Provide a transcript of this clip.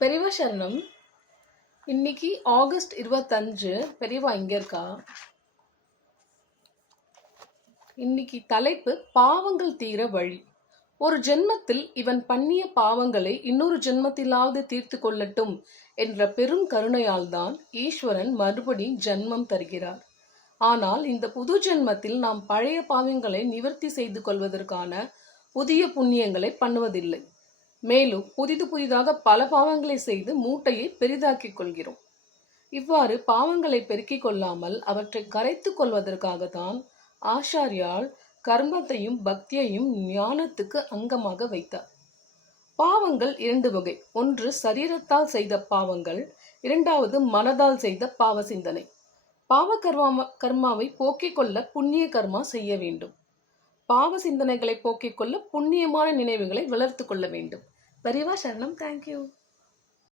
பெரியவா சரணம். இன்னைக்கு ஆகஸ்ட் 25. பெரியவா இங்க இருக்கா? இன்னைக்கு தலைப்பு பாவங்கள் தீர வழி. ஒரு ஜென்மத்தில் இவன் பண்ணிய பாவங்களை இன்னொரு ஜென்மத்திலாவது தீர்த்து கொள்ளட்டும் என்ற பெரும் கருணையால் தான் ஈஸ்வரன் மறுபடி ஜென்மம் தருகிறார். ஆனால் இந்த புது ஜென்மத்தில் நாம் பழைய பாவங்களை நிவர்த்தி செய்து கொள்வதற்கான புதிய புண்ணியங்களை பண்ணுவதில்லை. மேலும் புதிதாக பல பாவங்களை செய்து மூட்டையை பெரிதாக்கிக் கொள்கிறோம். இவ்வாறு பாவங்களை பெருக்கிக் கொள்ளாமல் அவற்றை கரைத்து கொள்வதற்காகத்தான் ஆச்சாரியால் கர்மத்தையும் பக்தியையும் ஞானத்துக்கு அங்கமாக வைத்தார். பாவங்கள் 2 வகை. ஒன்று சரீரத்தால் செய்த பாவங்கள், இரண்டாவது மனதால் செய்த பாவ சிந்தனை. பாவ கர்மாவை போக்கிக் கொள்ள புண்ணிய கர்மா செய்ய வேண்டும். பாவ சிந்தனைகளை போக்கிக் கொள்ள புண்ணியமான நினைவுகளை வளர்த்து கொள்ள வேண்டும். பெரியவா சரணம். தேங்க்யூ.